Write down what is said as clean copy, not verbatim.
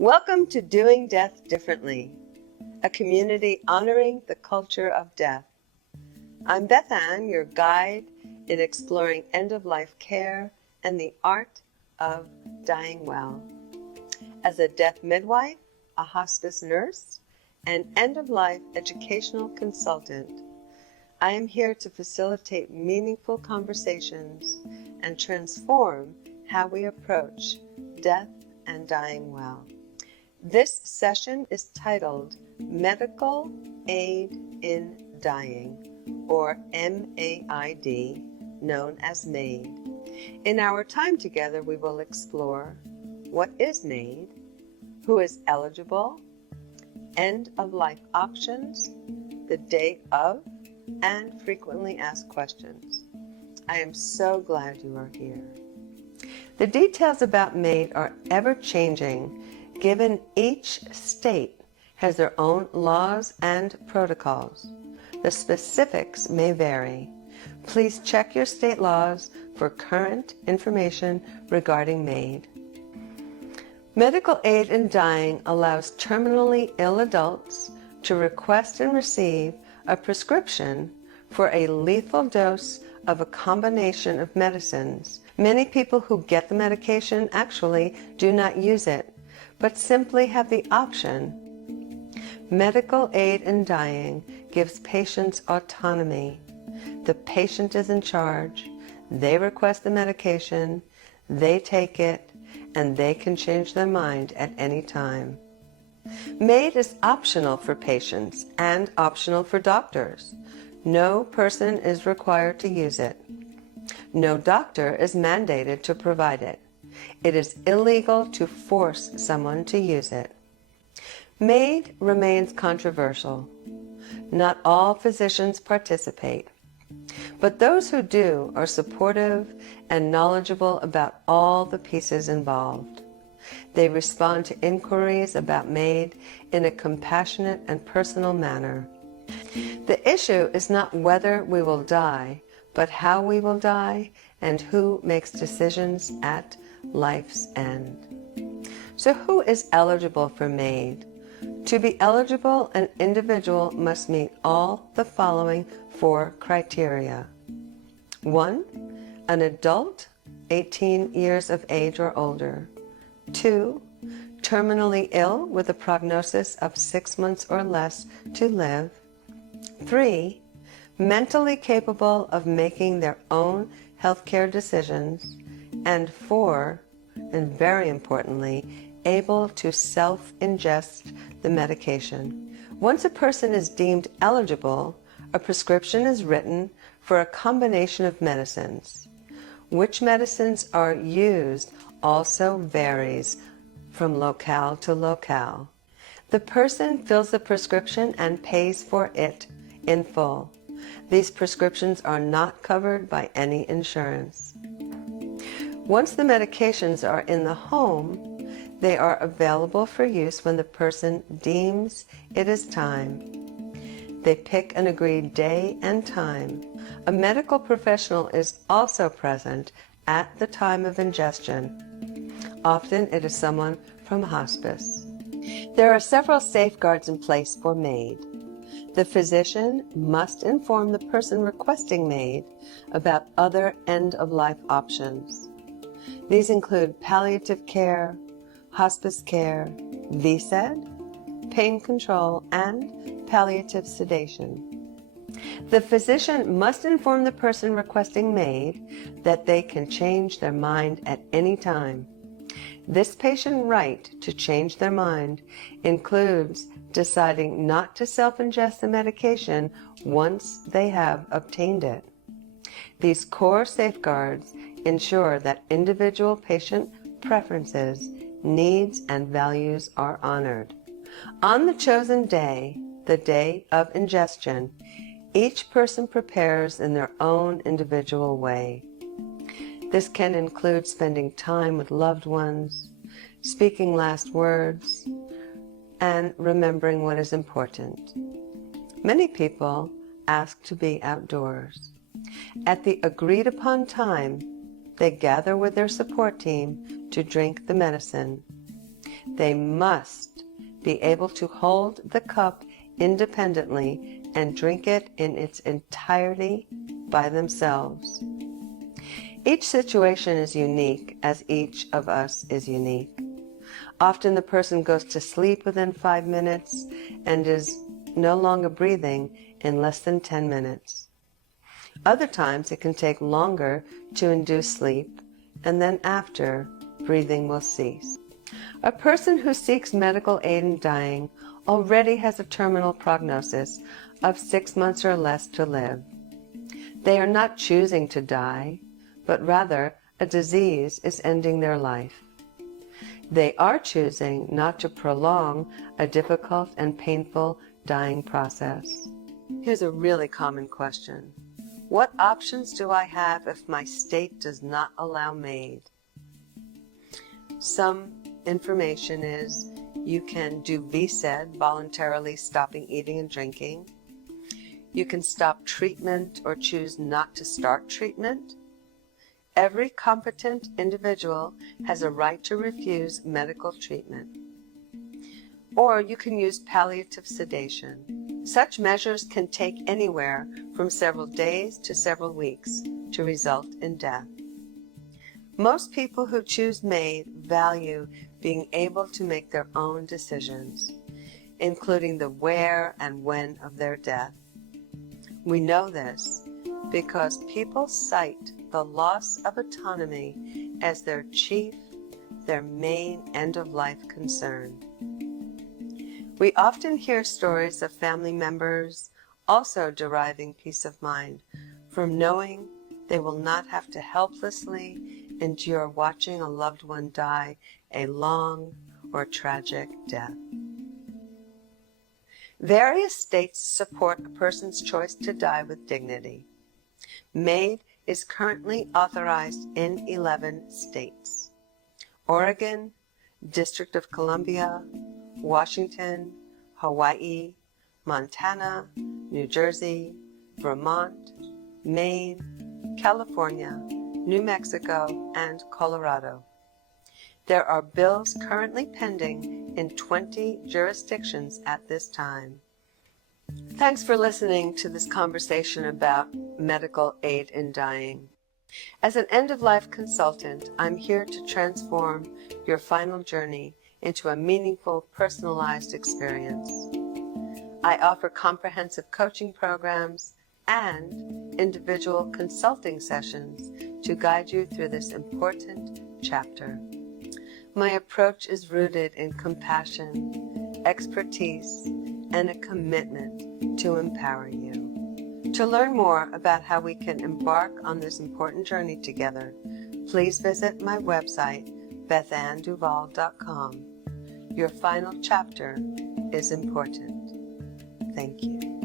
Welcome to Doing Death Differently, a community honoring the culture of death. I'm Bethann, your guide in exploring end-of-life care and the art of dying well. As a death midwife, a hospice nurse, and end-of-life educational consultant, I am here to facilitate meaningful conversations and transform how we approach death and dying well. This session is titled Medical Aid in Dying, or MAID, known as MAID. In our time together, we will explore what is MAID, who is eligible, end-of-life options, the day of, and frequently asked questions. I am so glad you are here. The details about MAID are ever-changing, given each state has their own laws and protocols. The specifics may vary. Please check your state laws for current information regarding MAID. Medical aid in dying allows terminally ill adults to request and receive a prescription for a lethal dose of a combination of medicines. Many people who get the medication actually do not use it, but simply have the option. Medical aid in dying gives patients autonomy. The patient is in charge. They request the medication, they take it, and they can change their mind at any time. MAID is optional for patients and optional for doctors. No person is required to use it. No doctor is mandated to provide it. It is illegal to force someone to use it. MAID remains controversial. Not all physicians participate, but those who do are supportive and knowledgeable about all the pieces involved. They respond to inquiries about MAID in a compassionate and personal manner. The issue is not whether we will die, but how we will die and who makes decisions at life's end. So who is eligible for MAID? To be eligible, an individual must meet all the following 4 criteria. 1. An adult, 18 years of age or older. 2. Terminally ill with a prognosis of 6 months or less to live. 3. Mentally capable of making their own healthcare decisions. And 4, and very importantly, able to self-ingest the medication. Once a person is deemed eligible, a prescription is written for a combination of medicines. Which medicines are used also varies from locale to locale. The person fills the prescription and pays for it in full. These prescriptions are not covered by any insurance. Once the medications are in the home, they are available for use when the person deems it is time. They pick an agreed day and time. A medical professional is also present at the time of ingestion. Often it is someone from hospice. There are several safeguards in place for MAID. The physician must inform the person requesting MAID about other end-of-life options. These include palliative care, hospice care, VSED, pain control, and palliative sedation. The physician must inform the person requesting MAID that they can change their mind at any time. This patient right to change their mind includes deciding not to self-ingest the medication once they have obtained it. These core safeguards ensure that individual patient preferences, needs, and values are honored. On the chosen day, the day of ingestion, each person prepares in their own individual way. This can include spending time with loved ones, speaking last words, and remembering what is important. Many people ask to be outdoors. At the agreed upon time, they gather with their support team to drink the medicine. They must be able to hold the cup independently and drink it in its entirety by themselves. Each situation is unique, as each of us is unique. Often the person goes to sleep within 5 minutes and is no longer breathing in less than 10 minutes. Other times it can take longer to induce sleep, and then after, breathing will cease. A person who seeks medical aid in dying already has a terminal prognosis of 6 months or less to live. They are not choosing to die, but rather a disease is ending their life. They are choosing not to prolong a difficult and painful dying process. Here's a really common question. What options do I have if my state does not allow MAID? Some information is you can do VSED, voluntarily stopping eating and drinking. You can stop treatment or choose not to start treatment. Every competent individual has a right to refuse medical treatment. Or you can use palliative sedation. Such measures can take anywhere from several days to several weeks to result in death. Most people who choose MAID value being able to make their own decisions, including the where and when of their death. We know this because people cite the loss of autonomy as their main end-of-life concern. We often hear stories of family members also deriving peace of mind from knowing they will not have to helplessly endure watching a loved one die a long or tragic death. Various states support a person's choice to die with dignity. MAID is currently authorized in 11 states: Oregon, District of Columbia, Washington, Hawaii, Montana, New Jersey, Vermont, Maine, California, New Mexico, and Colorado. There are bills currently pending in 20 jurisdictions at this time. Thanks for listening to this conversation about medical aid in dying. As an end-of-life consultant, I'm here to transform your final journey into a meaningful, personalized experience. I offer comprehensive coaching programs and individual consulting sessions to guide you through this important chapter. My approach is rooted in compassion, expertise, and a commitment to empower you. To learn more about how we can embark on this important journey together, please visit my website, BethannDuval.com. Your final chapter is important. Thank you.